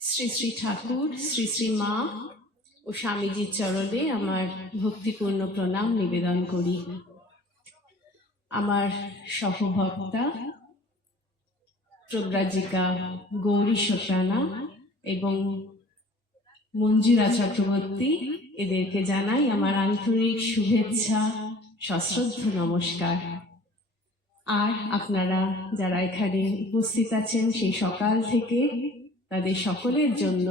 শ্রী শ্রী ঠাকুর, শ্রী শ্রী মা ও স্বামীজির চরণে আমার ভক্তিপূর্ণ প্রণাম নিবেদন করি। আমার সহভক্তা প্রব্রাজিকা গৌরী সোপ্রানা এবং মঞ্জুরা চক্রবর্তী, এদেরকে জানাই আমার আন্তরিক শুভেচ্ছা, সশ্রদ্ধ নমস্কার। আর আপনারা যারা এখানে উপস্থিত আছেন সেই সকাল থেকে, তাদের সকলের জন্য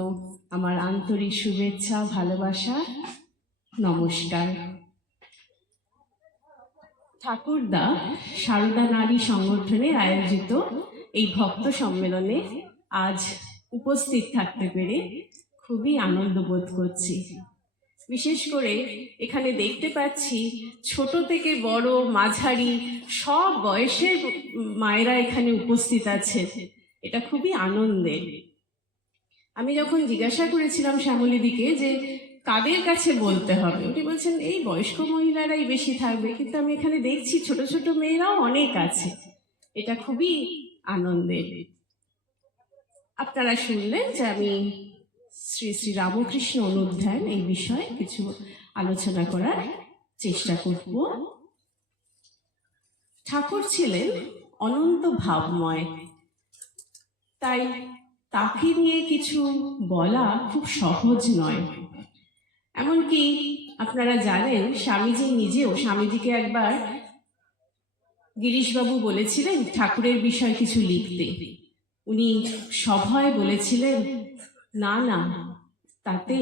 আমার আন্তরিক শুভেচ্ছা, ভালোবাসা, নমস্কার। ঠাকুরদা সারদা নারী সংগঠনের আয়োজিত এই ভক্ত সম্মেলনে আজ উপস্থিত থাকতে পেরে খুবই আনন্দ বোধ করছি। বিশেষ করে এখানে দেখতে পাচ্ছি ছোট থেকে বড়, মাঝারি সব বয়সের মায়েরা এখানে উপস্থিত আছে। এটা খুবই আনন্দের। আমি যখন জিজ্ঞাসা করেছিলাম শ্যামলীদিকে যে কাদের কাছে বলতে হবে, উনি বলছেন এই বয়স্ক মহিলারাই বেশি থাকবে, কিন্তু আমি এখানে দেখছি ছোট ছোট মেয়েরাও অনেক আছে। এটা খুবই আনন্দের। আপনারা শুনলেন যে আমি শ্রী শ্রী রামকৃষ্ণ অনুধ্যান এই বিষয়ে কিছু আলোচনা করার চেষ্টা করব। ঠাকুর ছিলেন অনন্ত ভাবময়, তাই তাকে নিয়ে কিছু বলা খুব সহজ নয়। এমনকি আপনারা জানেন স্বামীজি নিজেও, স্বামীজিকে একবার গিরিশবাবু বলেছিলেন ঠাকুরের বিষয়ে কিছু লিখতে। উনি সভায় বলেছিলেন না না, তাতে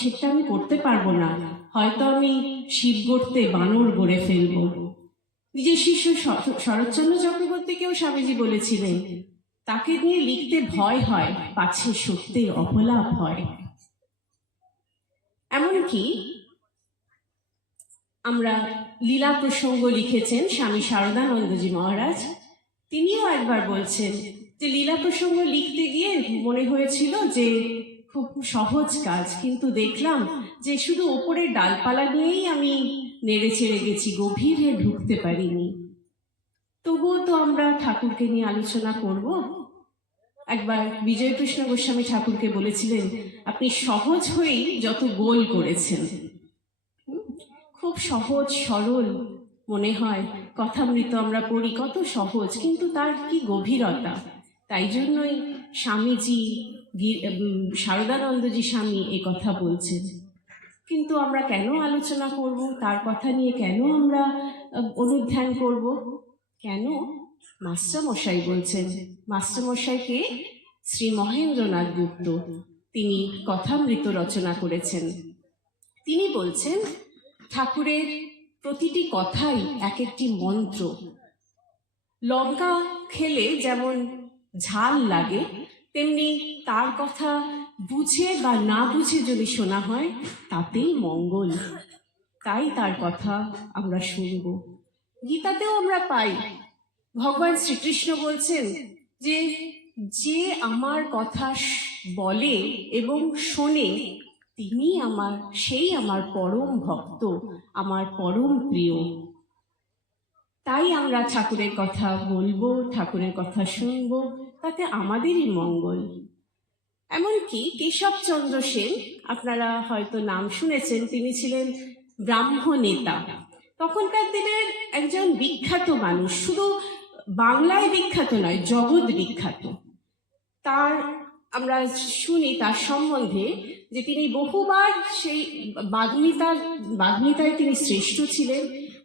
সেটা আমি করতে পারবো না, হয়তো আমি শিব গড়তে বানর গড়ে ফেলবো। নিজের শিষ্য শরৎচন্দ্র চক্রবর্তীকেও স্বামীজি বলেছিলেন তাকে নিয়ে লিখতে ভয় হয়, পাছে সত্যি অপলাপ হয়। এমনকি আমরা লীলা প্রসঙ্গ লিখেছেন স্বামী শারদানন্দজি মহারাজ, তিনিও একবার বলছেন যে লীলা প্রসঙ্গ লিখতে গিয়ে মনে হয়েছিল যে খুব সহজ কাজ, কিন্তু দেখলাম যে শুধু ওপরের ডালপালা নিয়েই আমি নেড়ে চেড়ে গেছি, গভীরে ঢুকতে পারিনি। তবুও তো আমরা ঠাকুরকে নিয়ে আলোচনা করব। একবার বিজয়কৃষ্ণ গোস্বামী ঠাকুরকে বলেছিলেন আপনি সহজ হয়েই যত গোল করেছেন। খুব সহজ সরল মনে হয়, কথামৃত আমরা পড়ি কত সহজ, কিন্তু তার কি গভীরতা। তাই জন্যই স্বামীজি, শারদানন্দজি স্বামী এ কথা বলছেন। কিন্তু আমরা কেন আলোচনা করব, তার কথা নিয়ে কেন আমরা অনুধ্যান করব, কেন? মাস্টারমশাই বলছেন। মাস্টারমশাইকে শ্রী মহেন্দ্রনাথ গুপ্ত, তিনি কথামৃত রচনা করেছেন। তিনি বলছেন ঠাকুরের প্রতিটি কথাই এক একটি মন্ত্র। লঙ্কা খেলে যেমন ঝাল লাগে, তেমনি তার কথা বুঝে বা না বুঝে যদি শোনা হয় তাতেই মঙ্গল। তাই তার কথা আমরা শুনব। গীতাতেও আমরা পাই ভগবান শ্রীকৃষ্ণ বলছেন যে যে আমার কথা বলে এবং শোনে তিনি সেই আমার পরম ভক্ত, আমার পরম প্রিয়। তাই আমরা ঠাকুরের কথা বলবো, ঠাকুরের কথা শুনবো, তাতে আমাদেরই মঙ্গল। এমনকি কেশবচন্দ্র সেন, আপনারা হয়তো নাম শুনেছেন, তিনি ছিলেন ব্রাহ্ম নেতা। তখনকার দিনের একজন বিখ্যাত মানুষ, শুধু বাংলায় বিখ্যাত নয়, জগৎ বিখ্যাত। তার আমরা শুনি তার সম্বন্ধে যে তিনি বহুবার সেই বাগ্মিতায় তিনি শ্রেষ্ঠ ছিলেন,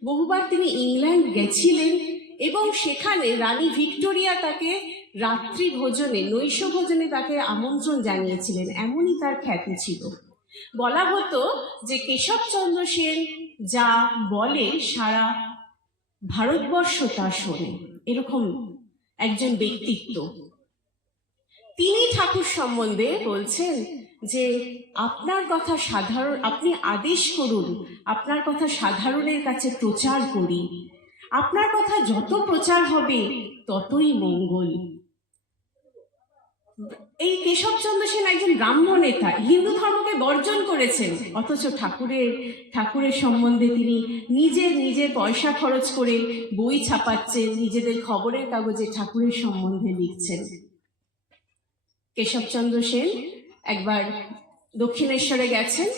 বহুবার তিনি ইংল্যান্ড গেছিলেন এবং সেখানে রানী ভিক্টোরিয়া তাকে রাত্রি ভোজনে, নৈশ ভোজনে তাকে আমন্ত্রণ জানিয়েছিলেন, এমনই তার খ্যাতি ছিল। বলা হতো যে কেশবচন্দ্র সেন যা বলে সারা ভারতবর্ষ তা শোনে, এরকম একজন ব্যক্তিত্ব। তিনি ঠাকুর সম্বন্ধে বলছেন যে আপনার কথা সাধারণ, আপনি আদেশ করুন, আপনার কথা সাধারণের কাছে প্রচার করি, আপনার কথা যত প্রচার হবে ততই মঙ্গল। এই কেশবচন্দ্র সেন একজন ব্রাহ্ম নেতা, হিন্দু ধর্মকে বর্জন করেছেন, অথচ ঠাকুরের সম্বন্ধে তিনি নিজের পয়সা খরচ করে বই ছাপাচ্ছেন, নিজেদের খবরের কাগজে ঠাকুরের সম্বন্ধে লিখছেন। কেশবচন্দ্র সেন একবার দক্ষিণেশ্বরে গেছেন,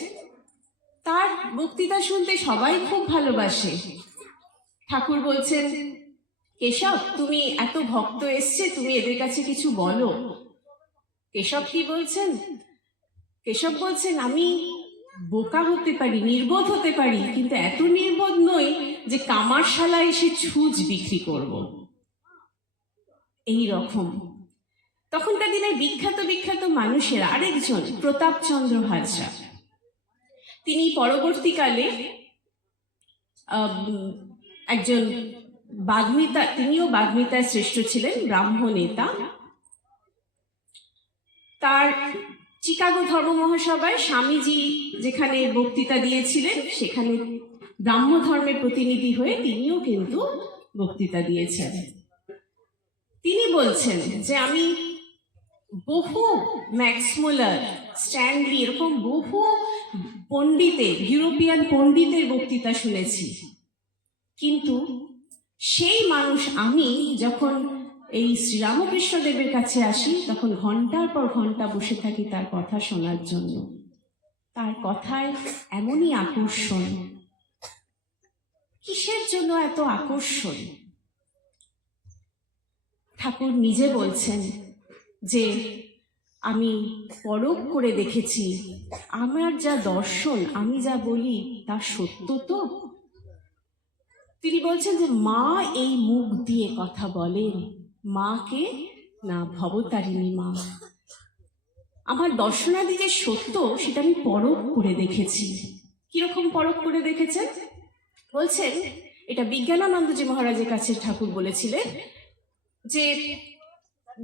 তার বক্তৃতা শুনতে সবাই খুব ভালোবাসে। ঠাকুর বলছেন, কেশব তুমি এত ভক্ত এসছে, তুমি এদের কাছে কিছু বলো। কেশব কি বলছেন? কেশব বলছেন, আমি বোকা হতে পারি, নির্বোধ হতে পারি, কিন্তু এত নির্বোধ নই যে কামারশালায় এসে ছুঁচ বিক্রি করব। এই রকম তখনকার দিনের বিখ্যাত বিখ্যাত মানুষের আরেকজন প্রতাপচন্দ্র হাজরা, তিনি পরবর্তীকালে একজন বাগ্মিতা, তিনিও বাগ্মিতায় শ্রেষ্ঠ ছিলেন, ব্রাহ্ম নেতা। তার চিকাগো ধর্ম মহাসভায় স্বামীজি যেখানে বক্তৃতা দিয়েছিলেন, সেখানে ব্রাহ্ম ধর্মের প্রতিনিধি হয়ে তিনিও কিন্তু বক্তৃতা দিয়েছেন। তিনি বলছেন যে আমি বহু ম্যাক্স মুলার, স্ট্যানলি, এরকম বহু পণ্ডিতের, ইউরোপিয়ান পণ্ডিতের বক্তৃতা শুনেছি, কিন্তু সেই মানুষ আমি যখন এই শ্রীরামকৃষ্ণদেবের কাছে আসি তখন ঘন্টার পর ঘন্টা বসে থাকি তার কথা শোনার জন্য। তার কথায় এমনই আকর্ষণ। কিসের জন্য এত আকর্ষণ? ঠাকুর নিজে বলছেন যে আমি পরখ করে দেখেছি, আমার যা দর্শন, আমি যা বলি তা সত্য তো। তিনি বলছেন যে মা এই মুখ দিয়ে কথা বলেন, মাকে না ভবতারিণী মা। আমার দর্শনাদি যে সত্য সেটা আমি পরখ করে দেখেছি। কিরকম পরখ করে দেখেছেন? বলছেন, এটা বিজ্ঞানানন্দজি মহারাজের কাছে ঠাকুর বলেছিলেন যে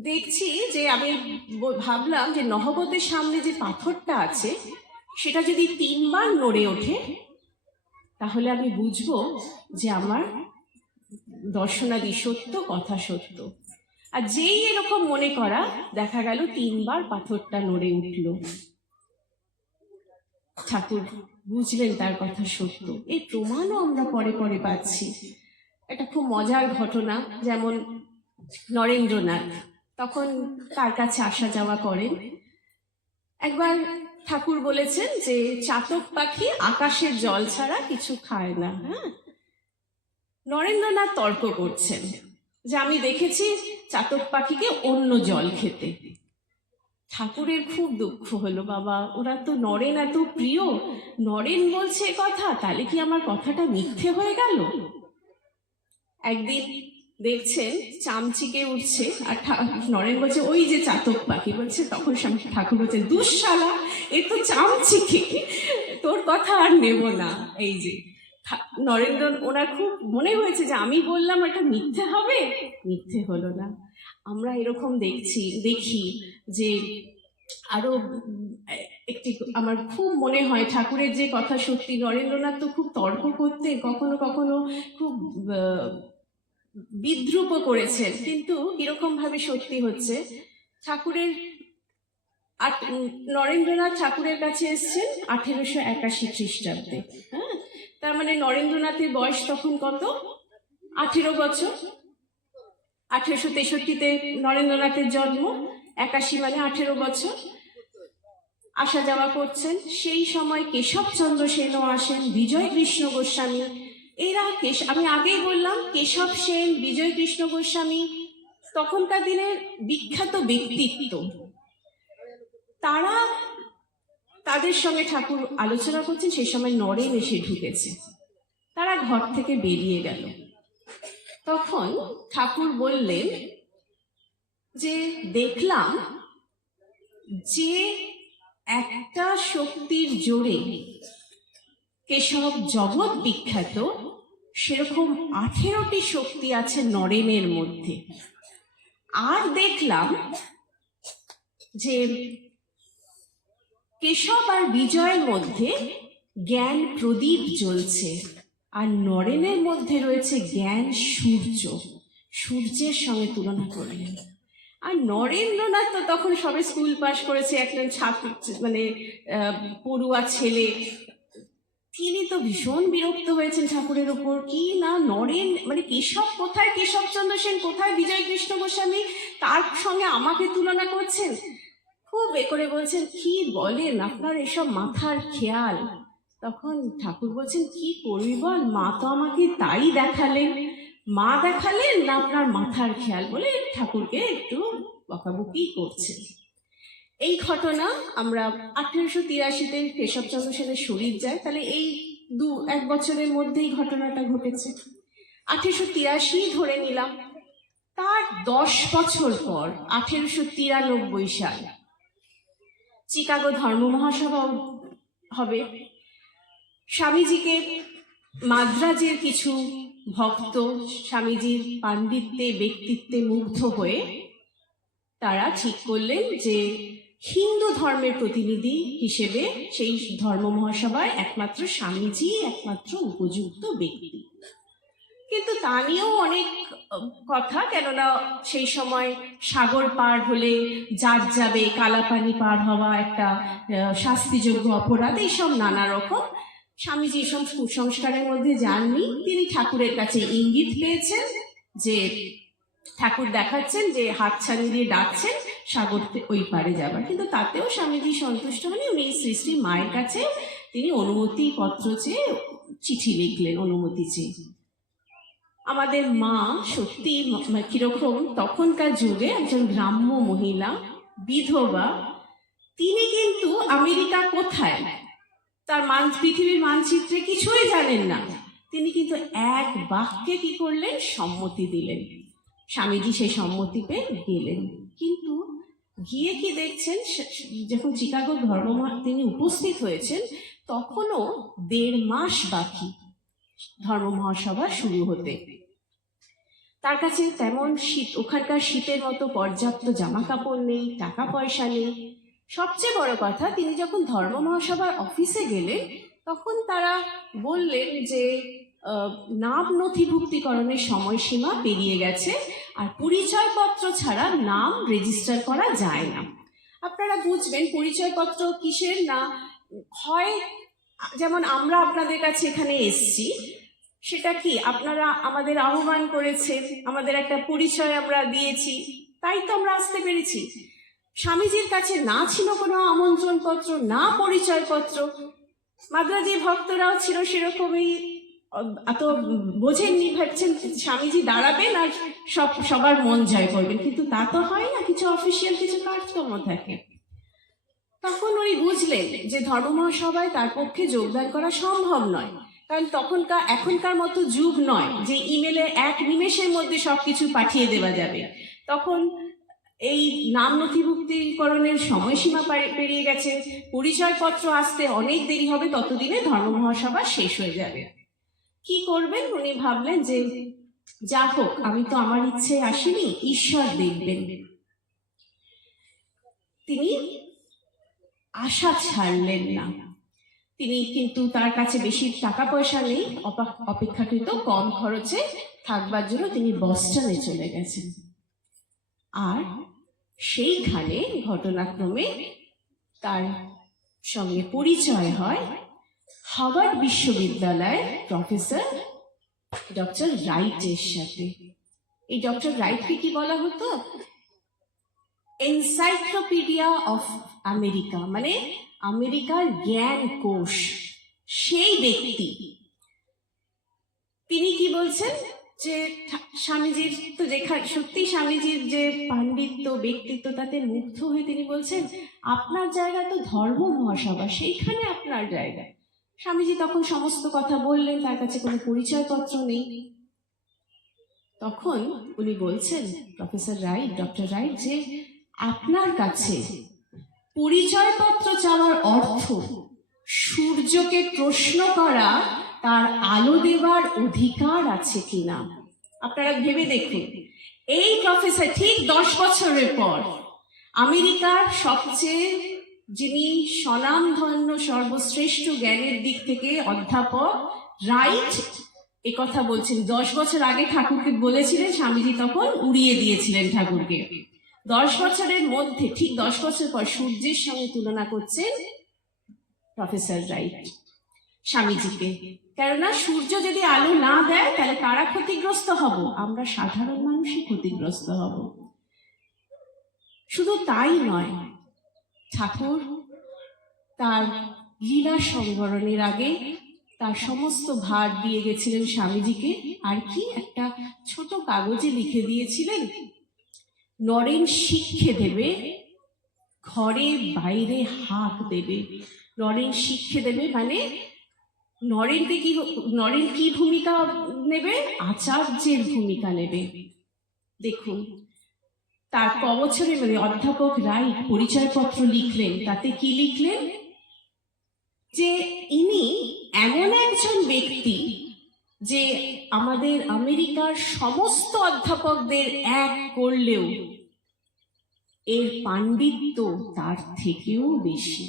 দেখছি যে আমি ভাবলাম যে নহবতের সামনে যে পাথরটা আছে সেটা যদি 3 বার নড়ে ওঠে তাহলে আমি বুঝবো যে আমার দর্শনাদি সত্য, কথা সত্য। আর যেই এরকম মনে করা, দেখা গেল 3 বার পাথরটা নড়ে উঠল। ঠাকুর বুঝলেন তার কথা সত্য। এই প্রমাণও আমরা পরে পরে পাচ্ছি। এটা খুব মজার ঘটনা। যেমন নরেন্দ্রনাথ তখন তার কাছে আসা যাওয়া করেন। একবার ঠাকুর বলেছেন যে চাতক পাখি আকাশের জল ছাড়া কিছু খায় না। হ্যাঁ, নরেন্দ্রনাথ তর্ক করছেন যে আমি দেখেছি চাতক পাখিকে অন্য জল খেতে। ঠাকুরের খুব দুঃখ হলো, বাবা ওরা তো নরেন এত প্রিয়, নরেন বলছে কথা, তাহলে কি আমার কথাটা মিথ্যে হয়ে গেল? একদিন দেখছেন চামচিকে উঠছে আর নরেন বলছে ওই যে চাতক পাখি, বলছে তখন ঠাকুর বলছেন দুঃশালা, এ তো চামচিকে, তোর কথা আর নেব না। এই যে নরেন্দ্র, ওনার খুব মনে হয়েছে যে আমি বললাম এটা মিথ্যে হবে, মিথ্যে হলো না। আমরা এরকম দেখি যে আরো একটি আমার খুব মনে হয় ঠাকুরের যে কথা সত্যি। নরেন্দ্রনাথ তো খুব তর্ক করতে, কখনো কখনো খুব বিদ্রুপ করেছেন, কিন্তু কিরকম ভাবে সত্যি হচ্ছে। ঠাকুরের নরেন্দ্রনাথ ঠাকুরের কাছে এসছেন 1881 খ্রিস্টাব্দে। হ্যাঁ, তার মানে নরেন্দ্রনাথের বয়স তখন কত? 18 বছর। 1863-তে নরেন্দ্রনাথের জন্ম, 81 মানে 18 বছর। আসা যাওয়া করছেন। সেই সময় কেশবচন্দ্র সেনও আসেন, বিজয় কৃষ্ণ গোস্বামী, এরা আমি আগেই বললাম কেশব সেন, বিজয় কৃষ্ণ গোস্বামী তখনকার দিনের বিখ্যাত ব্যক্তিত্ব। তারা তাদের সঙ্গে ঠাকুর আলোচনা করছেন। সেই সময় নরেন এসে ঢুকেছে, তারা ঘর থেকে বেরিয়ে গেল। তখন ঠাকুর বললেন যে দেখলাম যে একটা শক্তির জোরে কেশব জগৎ বিখ্যাত, সেরকম 18টি শক্তি আছে নরেনের মধ্যে। আর দেখলাম যে কেশব আর বিজয়ের মধ্যে জ্ঞান প্রদীপ জ্বলছে, আর নরেনের মধ্যে রয়েছে জ্ঞান সূর্য, সূর্যের সঙ্গে তুলনা করলেন। আর নরেন্দ্রনাথ তো তখন সবে স্কুল পাশ করেছে, একজন ছাত্র মানে পড়ুয়া ছেলে, তিনি তো ভীষণ বিরক্ত হয়েছেন ঠাকুরের ওপর। কি না নরেন মানে কেশব কোথায়, কেশবচন্দ্র সেন কোথায়, বিজয় কৃষ্ণ গোস্বামী, তার সঙ্গে আমাকে তুলনা করছেন। খুব করে বলছেন, কি বলেন, আপনার এসব মাথার খেয়াল। তখন ঠাকুর বলছেন, কি করবি বল, মা তো আমাকে তাই দেখালেন, মা দেখালেন না আপনার মাথার খেয়াল, বলে ঠাকুরকে একটু বকাবকি করছেন। এই ঘটনা আমরা 1883-তে কেশবচন্দ্র সেনের শরীর যায়, তাহলে এই এক বছরের মধ্যেই ঘটনাটা ঘটেছে। 1883 ধরে নিলাম, তার 10 বছর পর 1893 সাল চিকাগো ধর্ম মহাসভা হবে। স্বামীজিকে মাদ্রাজের কিছু ভক্ত স্বামীজির পাণ্ডিত্যে ব্যক্তিত্বে মুগ্ধ হয়ে তারা ঠিক করলেন যে হিন্দু ধর্মের প্রতিনিধি হিসেবে সেই ধর্ম মহাসভায় একমাত্র স্বামীজি একমাত্র উপযুক্ত ব্যক্তি। কিন্তু তা নিয়েও অনেক কথা, কেননা সেই সময় সাগর পার হলে জাত যাবে, কালাপানি পার হওয়া একটা শাস্তিযোগ্য অপরাধ, এইসব নানা রকম। স্বামীজি এসব কুসংস্কারের মধ্যে যাননি, তিনি ঠাকুরের কাছে ইঙ্গিত পেয়েছেন যে ঠাকুর দেখাচ্ছেন যে হাতছানি দিয়ে ডাকছেন সাগর ওই পারে যাবার, কিন্তু তাতেও স্বামীজি সন্তুষ্ট হন। উনি শ্রী শ্রী মায়ের কাছে তিনি অনুমতি পত্র চেয়ে চিঠি লিখলেন, অনুমতি চেয়ে। আমাদের মা সত্যি কিরকম, তখনকার যুগে একজন গ্রাম্য মহিলা, বিধবা, তিনি কিন্তু আমেরিকা কোথায় তার পৃথিবীর মানচিত্রে কিছুই জানেন না, তিনি কিন্তু এক বাক্যে কি করলেন, সম্মতি দিলেন। স্বামীজি সেই সম্মতি পেয়ে গেলেন, কিন্তু গিয়ে কি দেখছেন, যখন চিকাগো তিনি উপস্থিত হয়েছেন তখনও 1.5 মাস বাকি ধর্ম মহাসভা শুরু হতে। তার কাছে তেমন ওখানকার শীতের মতো পর্যাপ্ত জামা কাপড় নেই, টাকা পয়সা নেই। সবচেয়ে বড় কথা, তিনি যখন ধর্ম মহাসভার অফিসে গেলেন তখন তারা বললেন যে নাম নথিভুক্তিকরণের সময়সীমা পেরিয়ে গেছে, আর পরিচয়পত্র ছাড়া নাম রেজিস্টার করা যায় না। আপনারা বুঝবেন পরিচয়পত্র কিসের, না হয় যেমন আমরা আপনাদের কাছে এখানে এসছি, সেটা কি আপনারা আমাদের আহ্বান করেছেন, আমাদের একটা পরিচয় আমরা দিয়েছি, তাই তো আমরা আসতে পেরেছি। স্বামীজির কাছে না ছিল কোনো আমন্ত্রণ পত্র, না পরিচয়পত্র। মাদ্রাজি ভক্তরাও ছিল সেরকমই, এত বোঝেননি, ভাবছেন স্বামীজি দাঁড়াবেন আর সবার মন জয় করবেন, কিন্তু তা তো হয় না, কিছু অফিসিয়াল কিছু কাজকর্ম থাকে। তখন উনি বুঝলেন যে ধর্ম মহাসভায় তার পক্ষে যোগদান করা সম্ভব নয়, কারণ এখনকার মতো যুগ নয় যে ইমেলে এক নিমেষের মধ্যে সবকিছু পাঠিয়ে দেওয়া যাবে। তখন এই নাম নথিভুক্তিকরণের সময়সীমা পেরিয়ে গেছে, পরিচয়পত্র আসতে অনেক দেরি হবে, ততদিনে ধর্ম মহাসভা শেষ হয়ে যাবে। কি করবেন, উনি ভাবলেন যে যা হোক, আমি তো আমার ইচ্ছে আসিনি, ঈশ্বর দেখবেন। তিনি আশা ছাড়লেন না। তিনি কিন্তু তার কাছে বেশি টাকা পয়সা নেই, অপেক্ষাকৃত কম খরচে থাকবার জন্য তিনি বস্টনে চলে গেছেন। আর সেইখানে ঘটনাক্রমে তার সঙ্গে পরিচয় হয় হার্ভার্ড বিশ্ববিদ্যালয়ের প্রফেসর ডক্টর রাইটের সাথে। এই ডক্টর রাইটকে কি বলা হতো, এনসাইক্লোপিডিয়া অফ আমেরিকা, মানে আমেরিকার জ্ঞান কোষ, সেই ব্যক্তি। তিনি কি বলছেন যে স্বামীজির তো সত্যি স্বামীজির যে পাণ্ডিত্য ব্যক্তিত্ব, তাতে মুগ্ধ হয়ে তিনি বলছেন, আপনার জায়গা তো ধর্ম মহাসভা, সেইখানে আপনার জায়গা। স্বামীজি তখন সমস্ত কথা বললেন, তার কাছে কোনো পরিচয়পত্র নেই। তখন উনি বলছেন, প্রফেসর রাইট, ডক্টর রাইট, যে আপনার কাছে পরিচয়পত্র চাওয়ার অর্থ সূর্যকে প্রশ্ন করা তার আলো দেওয়ার অধিকার আছে কিনা। আপনারা ভেবে দেখুন, এই প্রফেসর ঠিক 10 বছরের পর আমেরিকার সবচেয়ে যিনি স্বনামধন্য সর্বশ্রেষ্ঠ জ্ঞানের দিক থেকে অধ্যাপক রাইট এ কথা বলছেন। 10 বছর আগে ঠাকুরকে বলেছিলেন, স্বামীজি তখন উড়িয়ে দিয়েছিলেন ঠাকুরকে। 10 বছরের মধ্যে ঠিক 10 বছর পর সূর্যের সঙ্গে তুলনা করছেন প্রফেসর রাইট স্বামীজিকে। কেননা সূর্য যদি আলো না দেয় তাহলে কারা ক্ষতিগ্রস্ত হব? আমরা সাধারণ মানুষই ক্ষতিগ্রস্ত হব। শুধু তাই নয়, ঠাকুর তার লীলা সংবরণের আগে তার সমস্ত ভার দিয়ে গেছিলেন স্বামীজিকে। আর কি একটা ছোট কাগজে লিখে দিয়েছিলেন, নরেন শিক্ষে দেবে, ঘরে বাইরে হাঁক দেবে। নরেন শিক্ষে দেবে মানে নরেন কি ভূমিকা নেবে? আচার্যের ভূমিকা নেবে। দেখুন, তার কবছরে মানে অধ্যাপক রায় পরিচয়পত্র লিখলেন, তাতে কি লিখলেন? যে ইনি এমন একজন ব্যক্তি যে আমাদের আমেরিকার সমস্ত অধ্যাপকদের এক করলেও এর পাণ্ডিত্য তার থেকেও বেশি।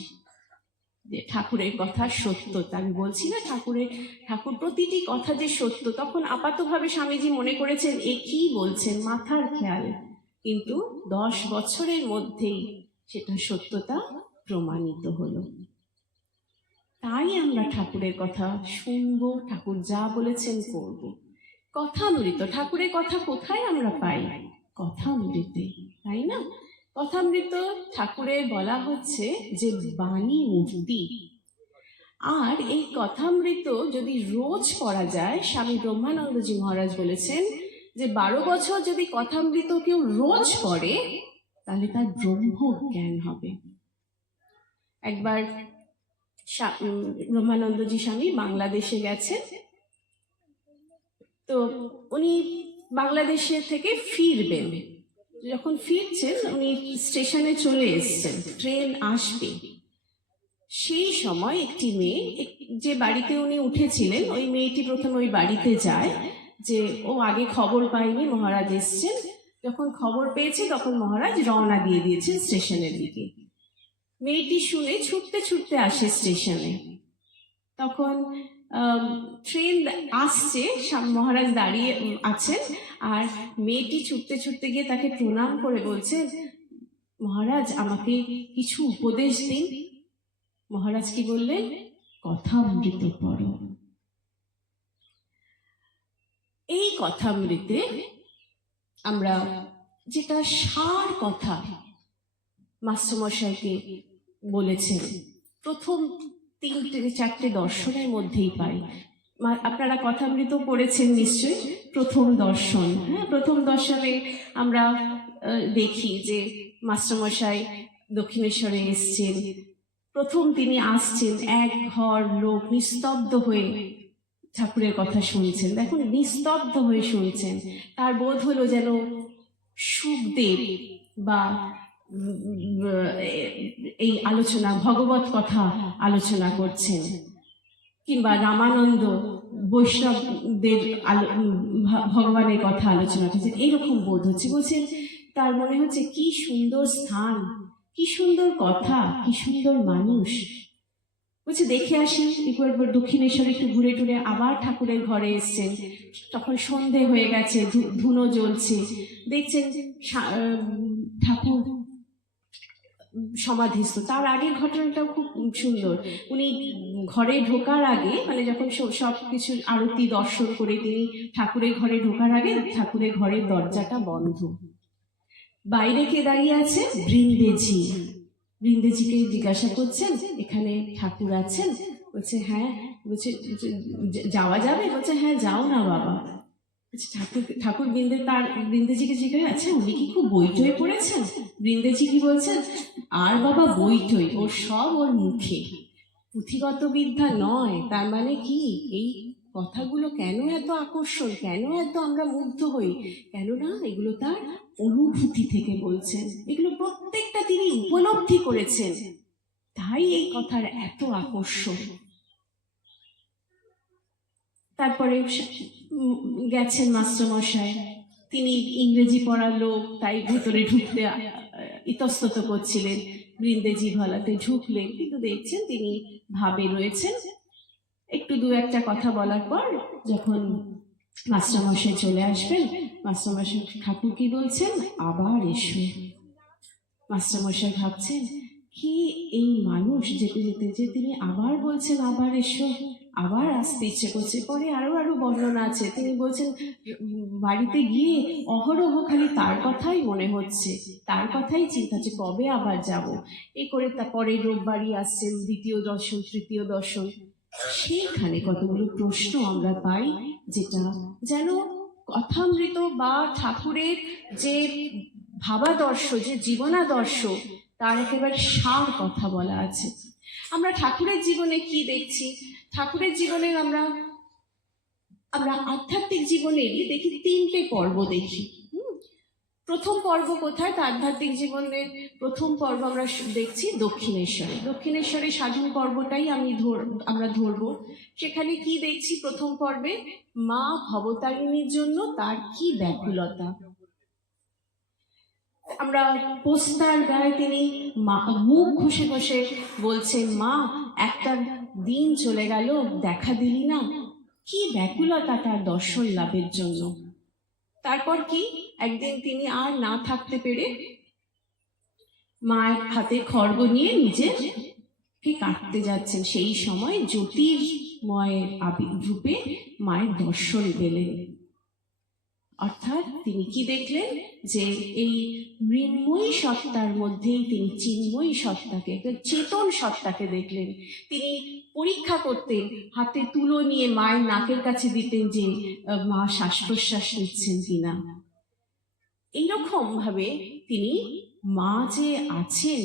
যে ঠাকুরের কথা সত্যতা, আমি বলছি না ঠাকুর প্রতিটি কথা যে সত্য, তখন আপাতভাবে স্বামীজি মনে করেছেন এ কি বলছেন, মাথার খেয়াল। কিন্তু 10 বছরের মধ্যেই সেটা সত্যতা প্রমাণিত হলো। তাই আমরা ঠাকুরের কথা শুনবো, ঠাকুর যা বলেছেন করব। কথামৃত, ঠাকুরের কথা কোথায় আমরা পাই? কথামৃতে, তাই না? কথামৃত ঠাকুরের বলা হচ্ছে যে বাণী মূর্তি। আর এই কথামৃত যদি রোজ পড়া যায়, স্বামী ব্রহ্মানন্দজি মহারাজ বলেছেন যে 12 বছর যদি কথামৃত কেউ রোজ পড়ে তাহলে তার ব্রহ্ম জ্ঞান হবে। একবার ব্রহ্মানন্দজি স্বামী বাংলাদেশে গেছেন, তো উনি বাংলাদেশে থেকে ফিরবেন। যখন ফিরছেন উনি স্টেশনে চলে এসছেন, ট্রেন আসবে। সেই সময় একটি মেয়ে, যে বাড়িতে উনি উঠেছিলেন, ওই মেয়েটি প্রথম ওই বাড়িতে যায়, যে ও আগে খবর পায়নি মহারাজ এসছেন। যখন খবর পেয়েছে তখন মহারাজ রওনা দিয়ে দিয়েছেন স্টেশনের দিকে। মেয়েটি শুনে ছুটতে ছুটতে আসে স্টেশনে। তখন ট্রেন আসছে, মহারাজ দাঁড়িয়ে আছেন, আর মেয়েটি ছুটতে ছুটতে গিয়ে তাকে প্রণাম করে বলছে, মহারাজ আমাকে কিছু উপদেশ দিন। মহারাজ কি বললেন? কথামৃত পড়ো। এই কথামৃতে আমরা যেটা সার কথা মাস্টারমশাইকে বলেছেন, প্রথম 3-4টে দর্শনের মধ্যেই পাই। আপনারা কথামৃত পড়েছেন নিশ্চয়ই। প্রথম দর্শন, হ্যাঁ, প্রথম দর্শনে আমরা দেখি যে মাস্টারমশাই দক্ষিণেশ্বরে এসছেন। প্রথম তিনি আসছেন, এক ঘর লোক নিস্তব্ধ হয়ে ঠাকুরের কথা শুনছেন। দেখুন, নিস্তব্ধ হয়ে শুনছেন। তার বোধ হলো যেন সুখদেব বা এই আলোচনা, ভগবত কথা আলোচনা করছেন, কিংবা রামানন্দ বৈষ্ণবদের ভগবানের কথা আলোচনা করছেন, এইরকম বোধ হচ্ছে। বলছেন তার মনে হচ্ছে কি সুন্দর স্থান, কি সুন্দর কথা, কি সুন্দর মানুষ। বলছে দেখে আসি একবার দক্ষিণেশ্বরে একটু ঘুরে টুরে আবার ঠাকুরের ঘরে এসছেন। তখন সন্ধে হয়ে গেছে, ধুনো জ্বলছে। দেখছেন ঠাকুর সমাধিস্থ। তার আগের ঘটনাটাও খুব সুন্দর। উনি ঘরে ঢোকার আগে, মানে যখন সব কিছু আরতি দর্শন করে তিনি ঠাকুরের ঘরে ঢোকার আগে ঠাকুরের ঘরের দরজাটা বন্ধ। বাইরে কে দাঁড়িয়ে আছে? বৃন্দেজি। বৃন্দেজিকে জিজ্ঞাসা করছেন এখানে ঠাকুর আছেন? বলছে হ্যাঁ। বলছে যাওয়া যাবে? বলছে হ্যাঁ যাও না বাবা। ঠাকুর বৃন্দেজিকে জিজ্ঞাসা, আচ্ছা উনি কি খুব বইটই পড়েছেন? বৃন্দেজি কি বলছেন? আর বাবা বইটই, ওর সব ওর মুখে, পুঁথিগত বিদ্যা নয়। তার মানে কি, এই কথাগুলো কেন এত আকর্ষণ, কেন এত আমরা মুগ্ধ হই? কেননা এগুলো তার অনুভূতি থেকে বলছেন, এগুলো প্রত্যেকটা তিনি উপলব্ধি করেছেন, তাই এই কথার এত আকর্ষণ। তারপরে গেছেন মাস্টারমশাই, তিনি ইংরেজি পড়ার লোক, তাই ভেতরে ঢুকতে ইতস্তত করছিলেন। বৃন্দেজি ভলাতে ঢুকলেন, কিন্তু দেখছেন তিনি ভাবে রয়েছেন। একটু 2-1টা কথা বলার পর যখন মাস্টারমশাই চলে আসবেন, মাস্টারমশাই ঠাকুর কি বলছেন? আবার এসো। মাস্টারমশাই ভাবছেন কি এই মানুষ যেতে যেতে যে তিনি আবার বলছেন আবার এসো, আবার আসতে ইচ্ছে করছে। পরে আরো আরো বর্ণনা আছে, তিনি বলছেন বাড়িতে গিয়ে অহরহ খালি তার কথাই মনে হচ্ছে, তার কথাই চিন্তা হচ্ছে কবে আবার যাব। এই করে তারপরে রোববারই আসছেন, দ্বিতীয় দর্শন, তৃতীয় দর্শন। সেইখানে কতগুলো প্রশ্ন আমরা পাই, যেটা যেন কথামৃত বা ঠাকুরের যে ভাবাদর্শ, যে জীবনাদর্শ, তার একেবারে সার কথা বলা আছে। আমরা ঠাকুরের জীবনে কি দেখছি? ঠাকুরের জীবনে আমরা আধ্যাত্মিক জীবনেরই দেখি তিনটে পর্ব দেখি। প্রথম পর্ব কোথায়? তার আধ্যাত্মিক জীবনের প্রথম পর্ব আমরা দেখছি দক্ষিণেশ্বরে। দক্ষিণেশ্বরে সাধন পর্বটাই আমরা ধরবো। সেখানে কি দেখছি? প্রথম পর্বে মা ভবতারিণীর জন্য তার কি ব্যাকুলতা। আমরা পোস্তার গায়ে তিনি মুখ ঘষে ঘষে বলছেন, মা একটা দিন চলে গেল, দেখা দিলি না। কি ব্যাকুলতা তার দর্শন লাভের জন্য। তারপর কি, একদিন তিনি আর না থাকতে পেরে মায়ের হাতে খড়গ নিয়ে নিজেকে কাটতে যাচ্ছেন। সেই সময় জ্যোতির্ময়ের আবির্ভূপে মায়ের দর্শন পেলেন। অর্থাৎ তিনি কি দেখলেন? যে এই মৃন্ময়ী সত্তার মধ্যেই তিনি চিন্ময়ী সত্তাকে, চেতন সত্তাকে দেখলেন। তিনি পরীক্ষা করতেন, হাতে তুলো নিয়ে মায়ের নাকের কাছে দিতেন যে মা শ্বাস প্রশ্বাস নিচ্ছেন কিনা। এইরকম ভাবে তিনি মা যে আছেন,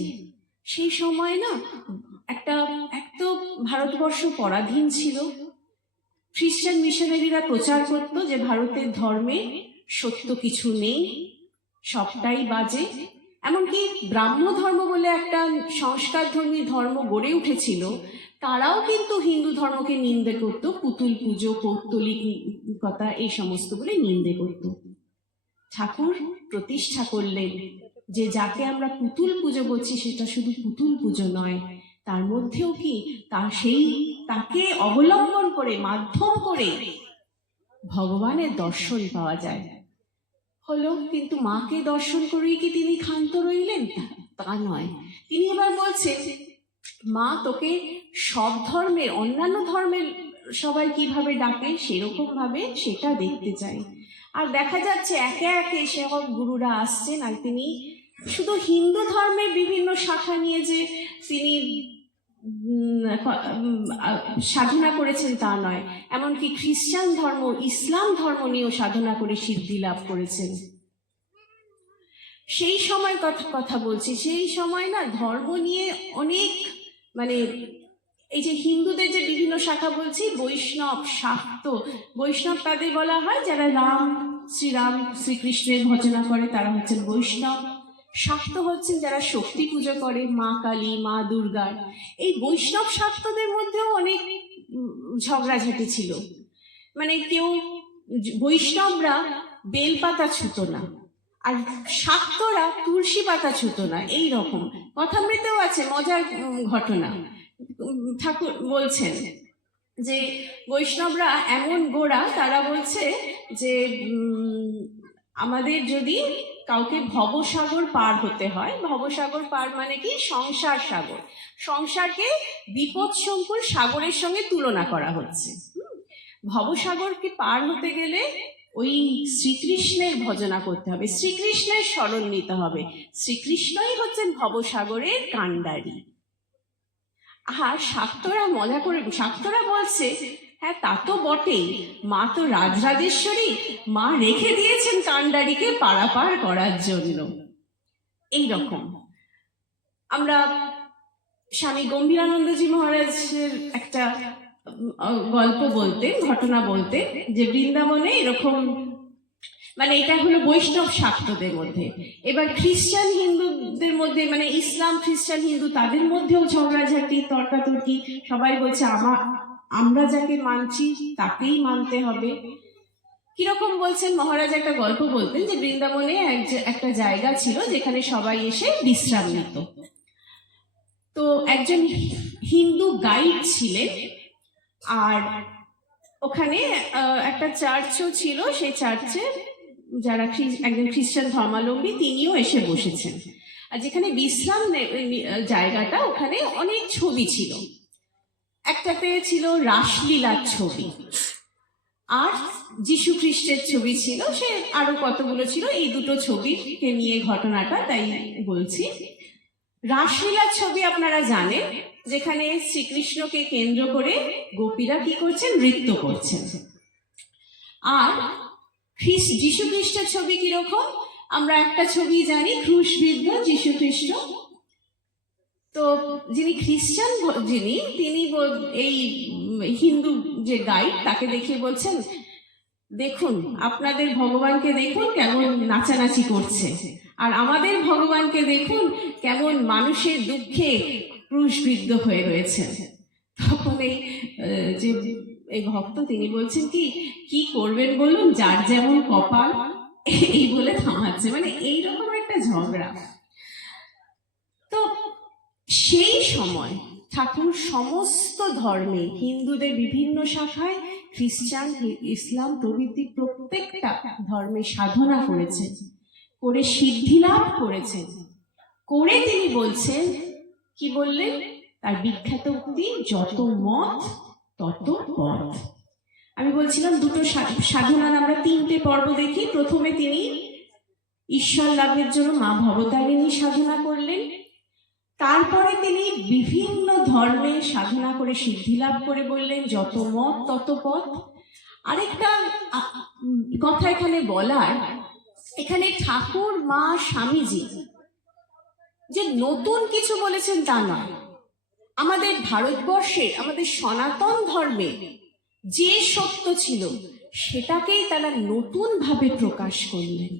সেই সময় না এক তো ভারতবর্ষ পরাধীন ছিল। খ্রিস্টান মিশনারিরা প্রচার করত যে ভারতের ধর্মে সত্য কিছু নেই, সবটাই বাজে। এমনকি ব্রাহ্ম ধর্ম বলে একটা সংস্কারধর্মী ধর্ম গড়ে উঠেছিল, তারাও কিন্তু হিন্দু ধর্মকে নিন্দে করত, পুতুল পুজো, পৌত্তলিকতা এই সমস্ত বলে নিন্দে করত। ঠাকুর প্রতিষ্ঠা করলেন যে যাকে আমরা পুতুল পুজো করছি সেটা শুধু পুতুল পুজো নয়, তার মধ্যেও কি তাকে অবলম্বন করে, মাধ্যম করে ভগবানের দর্শন পাওয়া যায়। হলো, কিন্তু মাকে দর্শন করেই কি তিনি ক্ষান্ত রইলেন? তা নয়। তিনি এবার বলছেন, মা তোকে সব ধর্মের, অন্যান্য ধর্মের সবাই কিভাবে ডাকে সেরকম ভাবে সেটা দেখতে চাই। আর দেখা যাচ্ছে একে একে সেসব গুরুরা আসছেন, আর তিনি শুধু হিন্দু ধর্মের বিভিন্ন শাখা নিয়ে যে তিনি সাধনা করেছেন তা নয়, এমনকি খ্রিস্টান ধর্ম, ইসলাম ধর্ম নিয়েও সাধনা করে সিদ্ধি লাভ করেছেন। সেই সময় কথা বলছি, সেই সময় না ধর্ম নিয়ে অনেক, মানে এই যে হিন্দুদের যে বিভিন্ন শাখা বলছি, বৈষ্ণব, শাক্ত। বৈষ্ণব তাদের বলা হয় যারা শ্রীকৃষ্ণের ভজনা করে, তারা হচ্ছেন বৈষ্ণব। শাক্ত হচ্ছেন যারা শক্তি পুজো করে, মা কালী, মা দুর্গার। এই বৈষ্ণব শাক্তদের মধ্যেও অনেক ঝগড়াঝাটি ছিল। মানে কেউ, বৈষ্ণবরা বেলপাতা ছুত না, আর শাক্তরা তুলসী পাতা ছুত না। এই রকম কথামৃতেও আছে মজার ঘটনা। ঠাকুর বলছেন যে বৈষ্ণবরা এমন গোড়া, তারা বলছে যে আমাদের যদি কাউকে ভবসাগর পার হতে হয়, ভবসাগর পার মানে কি? সংসার সাগর। সংসারকে বিপদসংকুল সাগরের সঙ্গে তুলনা করা হচ্ছে। ভবসাগরকে পার হতে গেলে ওই শ্রীকৃষ্ণের ভজনা করতে হবে, শ্রীকৃষ্ণের স্মরণ নিতে হবে। শ্রীকৃষ্ণই হচ্ছেন ভবসাগরের কাণ্ডারি। আর শাক্তরা মজা করে, শাক্তরা বলছে, হ্যাঁ তা তো বটেই, মা তো রাজরাজেশ্বরী, মা রেখে দিয়েছেন কাণ্ডারিকে পারাপার করার জন্য। এইরকম আমরা স্বামী গম্ভীরানন্দজি মহারাজের একটা গল্প বলতেন, ঘটনা বলতেন, যে বৃন্দাবনে এরকম, মানে এটা হলো বৈষ্ণব শাক্তদের মধ্যে। এবার খ্রিস্টান হিন্দুদের মধ্যে, মানে ইসলাম, খ্রিস্টান, হিন্দু, তাদের মধ্যেও ঝগড়াঝাটি, তর্কাতর্কি। সবাই বলছে আমরা যাকে মানছি তাকেই মানতে হবে। কিরকম বলছেন? মহারাজ একটা গল্প বলতেন যে বৃন্দাবনে একটা জায়গা ছিল যেখানে সবাই এসে বিশ্রাম নিত। তো একজন হিন্দু গাইড ছিলেন, আর ওখানে একটা চার্চও ছিল। সেই চার্চে যারা একজন খ্রিস্টান ধর্মাবলম্বী তিনিও এসে বসেছেন। আর যেখানে বিশ্রাম জায়গাটা, ওখানে অনেক ছবি ছিল। একটাতে ছিল রাসলীলার ছবি, আর যীশু খ্রিস্টের ছবি ছিল, সে আরো কতগুলো ছিল, এই দুটো ছবিকে নিয়ে ঘটনাটা, তাই বলছি। রাসলীলার ছবি আপনারা জানেন, যেখানে শ্রীকৃষ্ণকে কেন্দ্র করে গোপীরা কি করছেন, নৃত্য করছেন। আর যীশু খ্রিস্টের ছবি কিরকম, আমরা একটা ছবি জানি, ক্রুশবিদ্ধ যীশু খ্রিস্ট। তো যিনি খ্রিস্টান, তিনি এই হিন্দু যে গাইড, তাকে দেখিয়ে বলছেন, দেখুন আপনাদের ভগবানকে দেখুন কেমন নাচানাচি করছে, আর আমাদের ভগবানকে দেখুন কেমন মানুষের দুঃখে ক্রুশবিদ্ধ হয়ে রয়েছে। তখন এই ভক্ত তিনি বলছেন কি করবেন বলুন, যার যেমন কপাল, এই বলে থামাচ্ছে, মানে এইরকম একটা ঝগড়া। তো সেই সময় ঠাকুর সমস্ত ধর্মে, হিন্দুদের বিভিন্ন শাখায়, খ্রিস্টান, ইসলাম প্রভৃতি প্রত্যেকটা ধর্মে সাধনা করেছেন, করে সিদ্ধি লাভ করেছেন, করে তিনি বলছেন, কি বললেন, তার বিখ্যাত উক্তি, যত মত তত পথ। আমি বলছিলাম দুটো সাধনার আমরা তিনটে পর্ব দেখি। প্রথমে তিনি ঈশ্বর লাভের জন্য মা ভবতারিণী সাধনা করলেন, তারপরে তিনি বিভিন্ন ধর্মে সাধনা করে সিদ্ধি লাভ করে বললেন যত মত তত পথ। আরেকটা কথা এখানে বলার, এখানে ঠাকুর, মা, স্বামীজি যে নতুন কিছু বলেছেন তা নয়, আমাদের ভারতবর্ষে, আমাদের সনাতন ধর্মে যে সত্য ছিল সেটাকেই তারা নতুন ভাবে প্রকাশ করলেন।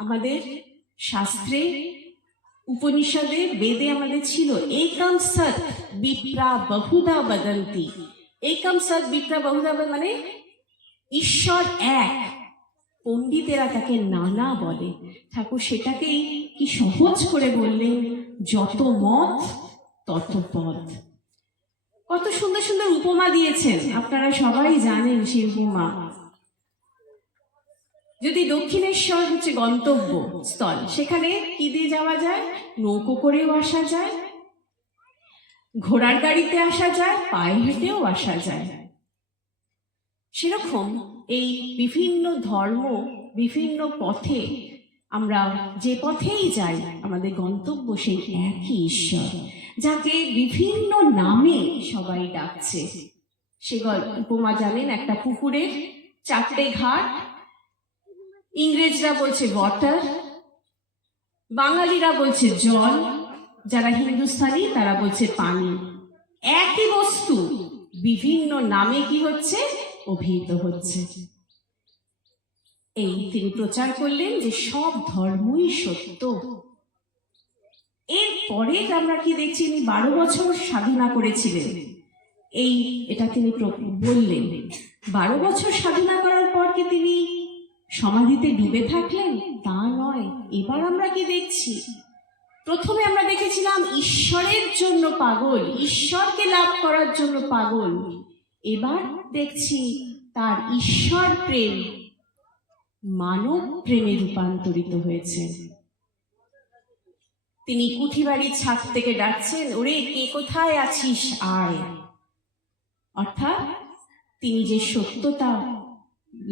আমাদের শাস্ত্রে, উপনিষদে, বেদে আমাদের ছিল একম সৎ বিপ্রা বহুধা বদন্তি। একম সৎ বিপ্রা বহুধা মানে ঈশ্বর এক, পণ্ডিতেরা তাকে নানা বলে। ঠাকুর সেটাকেই কি সহজ করে বললেন, যত মত তত পথ। কত সুন্দর সুন্দর উপমা দিয়েছেন, আপনারা সবাই জানেন সেই উপমা। যদি দক্ষিণেশ্বর হচ্ছে গন্তব্য স্থল, সেখানে কি দিয়ে যাওয়া যায়, নৌকো করেও আসা যায়, ঘোড়ার গাড়িতে আসা যায়, পায়ে হেঁটেও আসা যায়। সেরকম এই বিভিন্ন ধর্ম, বিভিন্ন পথে আমরা যে পথেই যাই, আমাদের গন্তব্য সেই একই ঈশ্বর, যাকে বিভিন্ন নামে সবাই ডাকছে। সে উপমা জানেন, একটা পুকুরের 4টে ঘাট, ইংরেজরা বলছে ওয়াটার, বাঙালিরা বলছে জল, যারা হিন্দুস্তানি তারা বলছে পানি। একই বস্তু বিভিন্ন নামে কি হচ্ছে, অভিহিত হচ্ছে। এই তিনি প্রচার করলেন যে সব ধর্মই সত্য। এরপরে আমরা কি দেখছি, তিনি 12 বছর সাধনা করেছিলেন, এটা তিনি বললেন। 12 বছর সাধনা করার পর কি তিনি সমাধিতে ডুবে থাকলেন, তা নয়। এবার আমরা কি দেখছি, প্রথমে আমরা দেখেছিলাম ঈশ্বরের জন্য পাগল, ঈশ্বরকে লাভ করার জন্য পাগল। এবার দেখছি তার ঈশ্বর প্রেম মানব প্রেমে রূপান্তরিত হয়েছে। তিনি কুঠিবাড়ির ছাদ থেকে ডাকছেন, ওরে কে কোথায় আছিস আয়। অর্থাৎ তিনি যে সত্যতা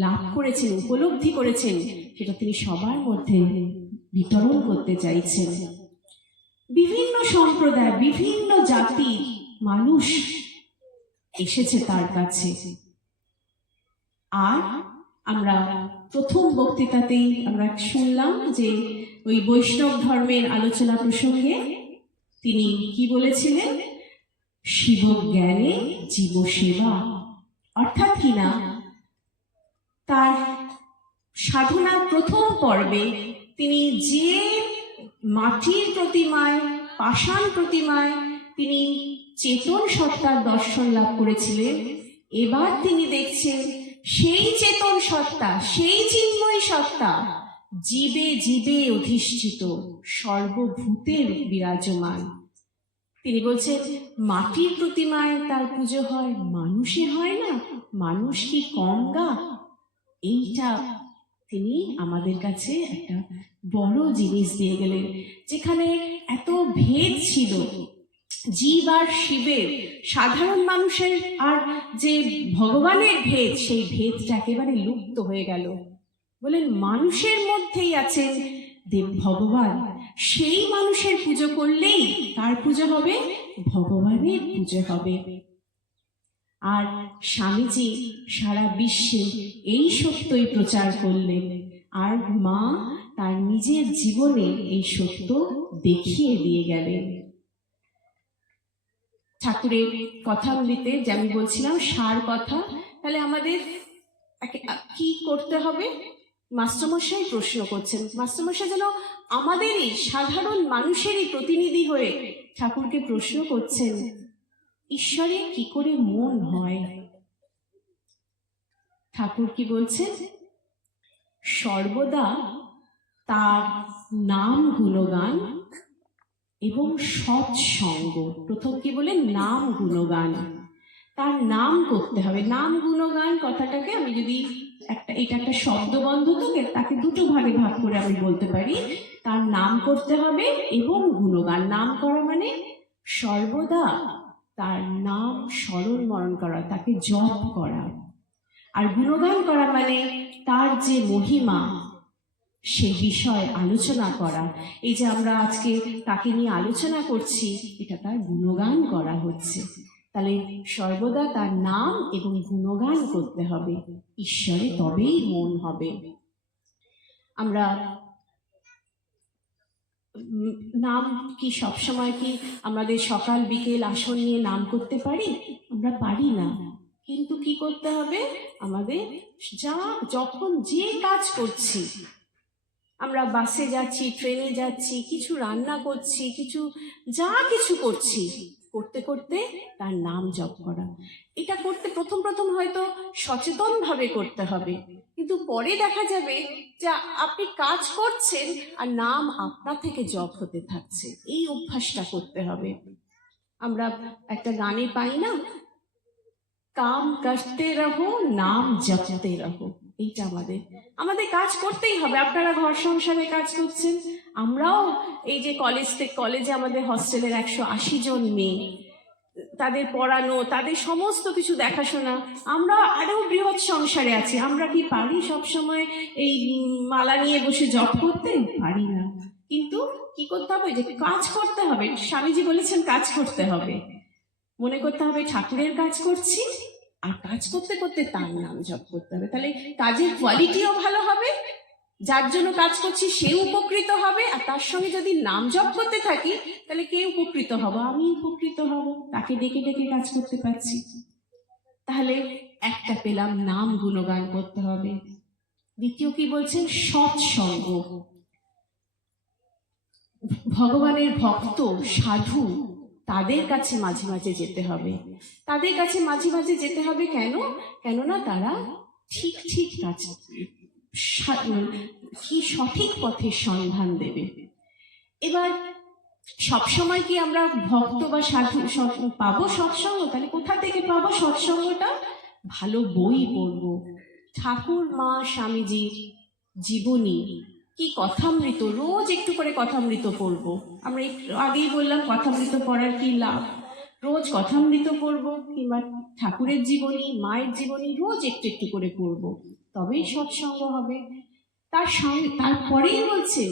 লাভ করেছেন, উপলব্ধি করেছেন, সেটা তিনি সবার মধ্যে বিতরণ করতে চাইছেন। বিভিন্ন সম্প্রদায়, বিভিন্ন জাতি মানুষ এসেছে তার কাছে। আর আমরা প্রথম বক্তৃতাতেই আমরা শুনলাম যে ওই বৈষ্ণব ধর্মের আলোচনা প্রসঙ্গে তিনি কি বলেছিলেন, শিব জ্ঞানে জীব সেবা। অর্থাৎ কিনা তার সাধনার প্রথম পর্বে তিনি যে মাটির প্রতিমায়, পাষাণ প্রতিমায় তিনি চেতন সত্তার দর্শন লাভ করেছিলেন, এবার তিনি দেখছেন সেই চেতন সত্তা, সেই চিন্ময় সত্তা জীবে জীবে অধিষ্ঠিত, সর্বভূতের বিরাজমান। তিনি বলছেন মাটির প্রতিমায় তার পুজো হয়, মানুষে হয় না, মানুষ কি কম গা। এইটা তিনি আমাদের কাছে একটা বড় জিনিস দিয়ে গেলেন। যেখানে এত ভেদ ছিল, জীব আর শিবের, সাধারণ মানুষের আর যে ভগবানের ভেদ, সেই ভেদটা একেবারে লুপ্ত হয়ে গেল। বলেন মানুষের মধ্যেই আছেন দেব ভগবান, সেই মানুষের পুজো করলেই কার পুজো হবে? ভগবানের পুজো হবে। আর স্বামীজি সারা বিশ্বে এই সত্যই প্রচার করলেন, আর মা তার নিজের জীবনে এই সত্য দেখিয়ে দিয়ে গেলেন। ঠাকুরের কথামৃতে যে আমি বলছিলাম সার কথা, তাহলে আমাদের কি করতে হবে? মাস্টারমশাই প্রশ্ন করছেন, মাস্টারমশাই যেন আমাদেরই সাধারণ মানুষেরই প্রতিনিধি হয়ে ঠাকুরকে প্রশ্ন করছেন, ঈশ্বরে কি করে মন হয়? ঠাকুর কি বলছেন? সর্বদা তার নাম গুণগান এবং সৎসঙ্গ। প্রথম কি বলেন? নাম গুণগান, তার নাম করতে হবে। নাম গুণগান কথাটাকে আমি যদি এটা একটা শব্দবন্ধ, তো তাকে দুটো ভাগে ভাগ করে আমি বলতে পারি। তার নাম করতে হবে এবং গুণগান। নাম করা মানে সর্বদা তার নাম স্মরণ মরণ করা, তাকে জপ করা। আর গুণগান করা মানে তার যে মহিমা, সে বিষয় আলোচনা করা। এই যে আমরা আজকে তাকে নিয়ে আলোচনা করছি, এটা তার গুণগান করা হচ্ছে। তাহলে সর্বদা তার নাম এবং গুণগান করতে হবে, ঈশ্বরে তবেই মন হবে। আমরা নাম কি সবসময় কি আমাদের সকাল বিকেল আসন নিয়ে নাম করতে পারি? আমরা পারি না। কিন্তু কি করতে হবে? আমাদের যখন যে কাজ করছি, আমরা বাসে যাচ্ছি, ট্রেনে যাচ্ছি, কিছু রান্না করছি, কিছু করছি, করতে করতে তার নাম জপ করা। এটা করতে প্রথম হয়তো সচেতনভাবে করতে হবে, কিন্তু পরে দেখা যাবে যে আপনি কাজ করছেন আর নাম আপনার থেকে জপ হতে থাকছে। এই অভ্যাসটা করতে হবে। আমরা একটা গানে পাই না, কাম করতে রহো নাম জপতে রহো। এইটা আমাদের কাজ করতেই হবে। আপনারা ঘর সংসারে কাজ করছেন, আমরাও এই যে কলেজে আমাদের হস্টেলের 180 জন মেয়ে, তাদের পড়ানো, তাদের সমস্ত কিছু দেখাশোনা, আমরা আরো বৃহৎ সংসারে আছি। আমরা কি পারি সবসময় এই মালা নিয়ে বসে জপ করতে? পারি না। কিন্তু কি করতে হবে? যে কাজ করতে হবে। স্বামীজি বলেছেন কাজ করতে হবে, মনে করতে হবে ঠাকুরের কাজ করছি, আর কাজ করতে করতে তার নাম জপ করতে হবে। তাহলে কাজের কোয়ালিটিও ভালো হবে, যার জন্য কাজ করছি সে উপকৃত হবে, আর তার সঙ্গে যদি নাম জপ করতে থাকি তাহলে কে উপকৃত হব? আমি উপকৃত হব, তাকে ডেকে ডেকে কাজ করতে পারছি। তাহলে একটা পেলাম, নাম গুণগান করতে হবে। দ্বিতীয় কি বলছেন? সৎসঙ্গ। ভগবানের ভক্ত সাধু, তাদের কাছে মাঝে মাঝে যেতে হবে। তাদের কাছে মাঝে মাঝে যেতে হবে কেন? কেননা তারা ঠিক কাজ কি সঠিক পথের সন্ধান দেবে। এবার সবসময় কি আমরা ভক্ত বা সাধু পাবো সৎসঙ্গ? তাহলে কোথা থেকে পাবো সৎসঙ্গটা? ভালো বই পড়বো, ঠাকুর মা স্বামীজির জীবনী, কি কথামৃত, রোজ একটু করে কথামৃত পড়বো। আমরা আগেই বললাম কথামৃত পড়ার কি লাভ। রোজ কথামৃত পড়বো, কিংবা ঠাকুরের জীবনী, মায়ের জীবনী রোজ একটু একটু করে পড়বো, তবেই সৎসঙ্গ হবে। তারপরেই বলছে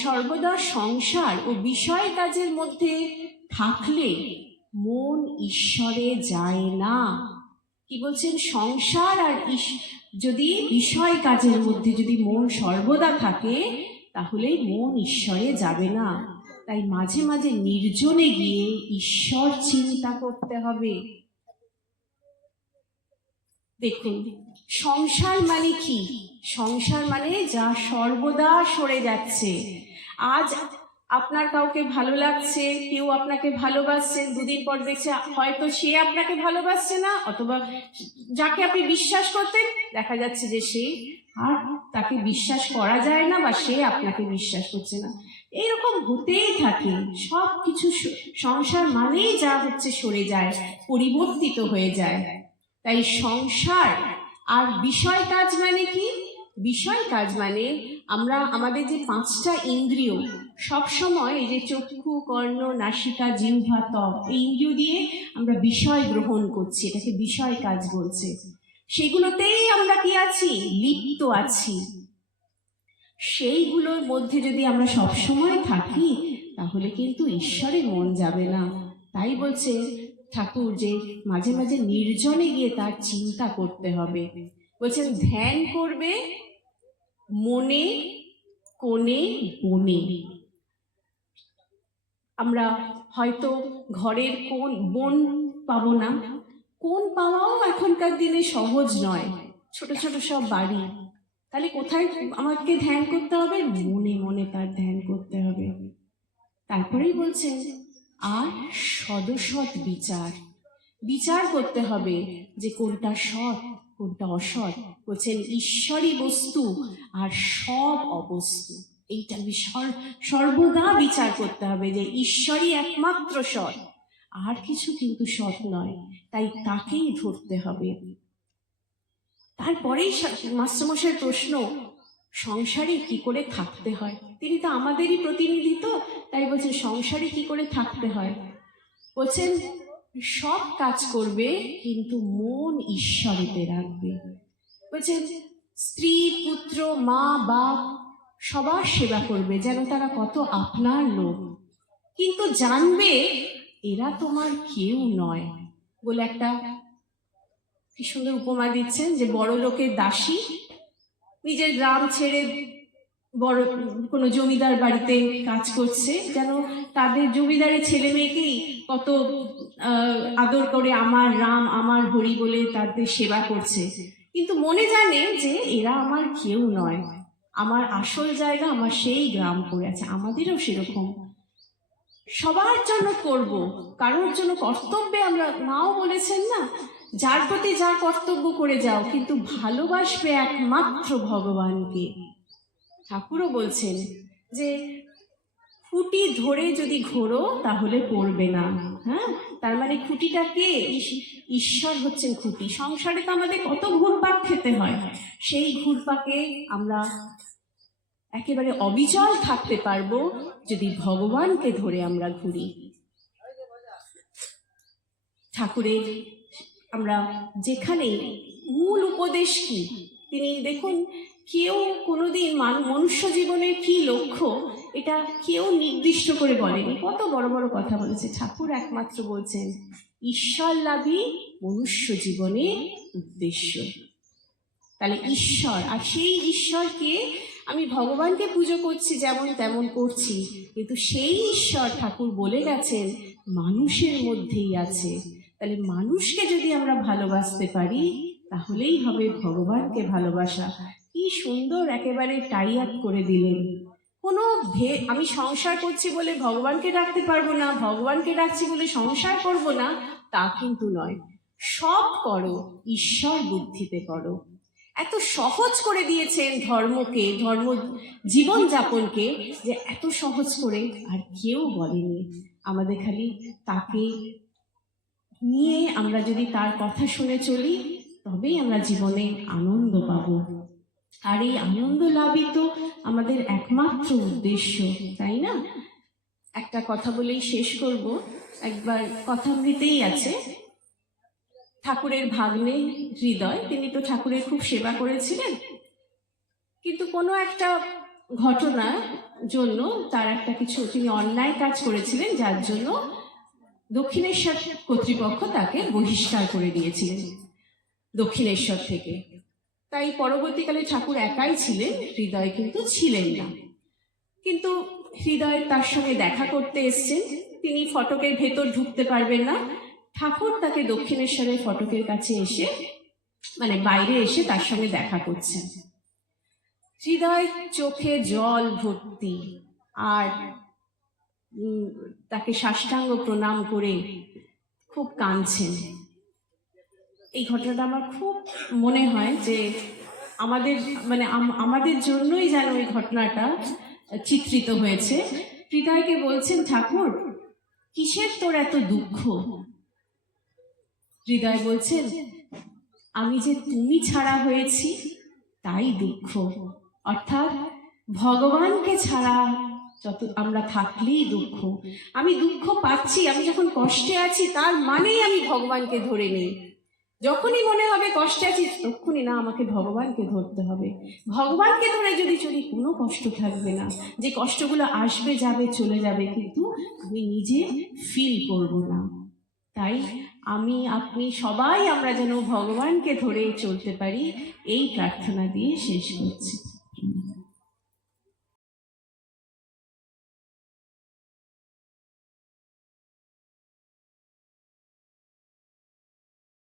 সর্বদা সংসার ও বিষয় কাজের মধ্যে থাকলে মন ঈশ্বরে যায় না। কি বলছেন? সংসার আর যদি বিষয় কাজের মধ্যে যদি মন সর্বদা থাকে, তাহলে মন ঈশ্বরে যাবে না। তাই মাঝে মাঝে নির্জনে গিয়ে ঈশ্বর চিন্তা করতে হবে। দেখুন, সংসার মানে কি? সংসার মানে যা সর্বদা সরে যাচ্ছে। আজ আপনার কাউকে ভালো লাগছে, কেউ আপনাকে ভালোবাসছে, দুদিন পর দেখছে হয়তো সে আপনাকে ভালোবাসছে না, অথবা যাকে আপনি বিশ্বাস করতেন দেখা যাচ্ছে যে সে আর তাকে বিশ্বাস করা যায় না, বা সে আপনাকে বিশ্বাস করছে না। এইরকম হতেই থাকে সব কিছু। সংসার মানেই যা হচ্ছে সরে যায়, পরিবর্তিত হয়ে যায়। তাই সংসার আর বিষয় কাজ মানে কি? বিষয় কাজ মানে আমরা আমাদের যে পাঁচটা ইন্দ্রিয় সব সময় এই যে চক্ষু, কর্ণ, নাসিকা, জিহ্বা, ত্বক, এই ইন্দ্রিয় দিয়ে আমরা বিষয় গ্রহণ করছি, এটাকে বিষয় কাজ বলছে। সেগুলোতেই আমরা কি আছি? লিপ্ত আছি। সেইগুলোর মধ্যে যদি আমরা সব সময় থাকি তাহলে কিন্তু ঈশ্বরে মন যাবে না। তাই বলছে ঠাকুর যে মাঝে মাঝে নির্জনে গিয়ে তার চিন্তা করতে হবে। বলছেন ধ্যান করবে মনে কোণে বনে। আমরা হয়তো ঘরের কোন বন পাবো না, কোন পাওয়াও এখনকার দিনে সহজ নয়, ছোট ছোট সব বাড়ি। তাহলে কোথায় আমাকে ধ্যান করতে হবে? মনে মনে তার ধ্যান করতে হবে। তারপরেই বলছেন আর সদসৎ বিচার, বিচার করতে হবে যে কোনটা সৎ কোনটা অসৎ। বলছেন ঈশ্বরই বস্তু আর সব অবস্তু, এইটা সর্বদা বিচার করতে হবে যে ঈশ্বরই একমাত্র সৎ, আর কিছু কিন্তু সৎ নয়, তাই তাকেই ধরতে হবে। তারপরেই মাস্টারমশাইয়ের প্রশ্ন, সংসারে কি করে থাকতে হয়? তিনি তো আমাদেরই প্রতিনিধি, তো তাই বলছেন সংসারে কি করে থাকতে হয়। বলছেন সব কাজ করবে কিন্তু মন ঈশ্বরেতে রাখবে। বলছেন স্ত্রী, পুত্র, মা, বাপ সবার সেবা করবে যেন তারা কত আপনার লোক, কিন্তু জানবে এরা তোমার কেউ নয়। বলে একটা কি সুন্দর উপমা দিচ্ছেন যে বড় লোকের দাসী নিজের গ্রাম ছেড়ে বড় কোনো জমিদার বাড়িতে কাজ করছে, যেন তাদের জমিদারের ছেলে মেয়েকেই কত আদর করে আমার রাম আমার হরি বলে তাদের সেবা করছে, কিন্তু মনে জানে যে এরা আমার কেউ নয়, আমার আসল জায়গা আমার সেই গ্রাম পড়ে আছে। আমাদেরও সেরকম সবার জন্য করব, কারোর জন্য কর্তব্যে আমরা, মাও বলেছেন না, যার প্রতি যা কর্তব্য করে যাও কিন্তু ভালোবাসবে একমাত্র ভগবানকে। ঠাকুরও বলছেন যে খুঁটি ধরে যদি ঘোরো তাহলে পড়বে না। হ্যাঁ, তার মানে খুঁটিটা কে? ঈশ্বর হচ্ছেন খুঁটি। সংসারে তো আমাদের কত ঘুরপাক খেতে হয়, সেই ঘুরপাকে আমরা একেবারে অবিচল থাকতে পারবো যদি ভগবানকে ধরে আমরা ঘুরি। ঠাকুরের আমরা যেখানে মূল উপদেশ কি, তিনি দেখুন কেউ কোনোদিন মনুষ্য জীবনের কি লক্ষ্য এটা কেউ নির্দিষ্ট করে বলেনি, কত বড় বড় কথা বলেছে। ঠাকুর একমাত্র বলছেন ঈশ্বর লাভই মনুষ্য জীবনের উদ্দেশ্য। তাহলে ঈশ্বর, আর সেই ঈশ্বরকে আমি ভগবানকে পুজো করছি যেমন তেমন করছি, কিন্তু সেই ঈশ্বর ঠাকুর বলে গেছেন মানুষের মধ্যেই আছে। তাহলে মানুষকে যদি আমরা ভালোবাসতে পারি তাহলেই হবে ভগবানকে ভালোবাসা। কি সুন্দর একেবারে টাই আপ করে দিলেন। কোনো আমি সংসার করছি বলে ভগবানকে ডাকতে পারবো না, ভগবানকে ডাকছি বলে সংসার করব না, তা কিন্তু নয়। সব করো ঈশ্বর বুদ্ধিতে করো। এত সহজ করে দিয়েছেন ধর্মকে, ধর্ম জীবন যাপনকে, যে এত সহজ করে আর কেউ বলেনি। আমাদের খালি তাকে নিয়ে আমরা যদি তার কথা শুনে চলি তবেই আমরা জীবনে আনন্দ পাব। আর এই আনন্দ লাভই তো আমাদের একমাত্র উদ্দেশ্য, তাই না? একটা কথা বলেই শেষ করব। একবার কথামৃতেই আছে, ঠাকুরের ভাগ্নে হৃদয়, তিনি তো ঠাকুরের খুব সেবা করেছিলেন, কিন্তু কোনো একটা ঘটনার জন্য তার একটা কিছু তিনি অন্যায় কাজ করেছিলেন, যার জন্য দক্ষিণেশ্বর কর্তৃপক্ষ তাকে বহিষ্কার করে দিয়েছিলেন দক্ষিণেশ্বর থেকে। তাই পরবর্তীকালে ঠাকুর একাই ছিলেন, হৃদয় কিন্তু ছিলেন না। কিন্তু হৃদয় তার সঙ্গে দেখা করতে এসছেন, তিনি ফটকের ভেতর ঢুকতে পারবেন না। ঠাকুর তাকে দক্ষিণেশ্বরের ফটকের কাছে এসে, মানে বাইরে এসে তার সঙ্গে দেখা করছেন। হৃদয় চোখে জল ভর্তি, আর তাকে সাষ্টাঙ্গ প্রণাম করে খুব কাঁদছেন। এই ঘটনাটা আমার খুব মনে হয় যে আমাদের মানে আমাদের জন্যই যেন এই ঘটনাটা চিত্রিত হয়েছে। হৃদয়কে বলছেন, ঠাকুর কিসের তোর এত দুঃখ? হৃদয় বলছেন, আমি যে তুমি ছাড়া হয়েছি তাই দুঃখ। অর্থাৎ ভগবানকে ছাড়া যত আমরা থাকলেই দুঃখ। আমি দুঃখ পাচ্ছি, আমি যখন কষ্টে আছি, তার মানেই আমি ভগবানকে ধরে নিই। যখনই মনে হবে কষ্টে আছি, তখনই না, আমাকে ভগবানকে ধরতে হবে। ভগবানকে ধরে যদি চলি, কোনো কষ্ট থাকবে না। যে কষ্টগুলো আসবে, যাবে, চলে যাবে, কিন্তু আমি নিজে ফিল করব না। তাই আমি, আপনি সবাই আমরা যেন ভগবানকে ধরে চলতে পারি, এই প্রার্থনা দিয়ে শেষ করছি।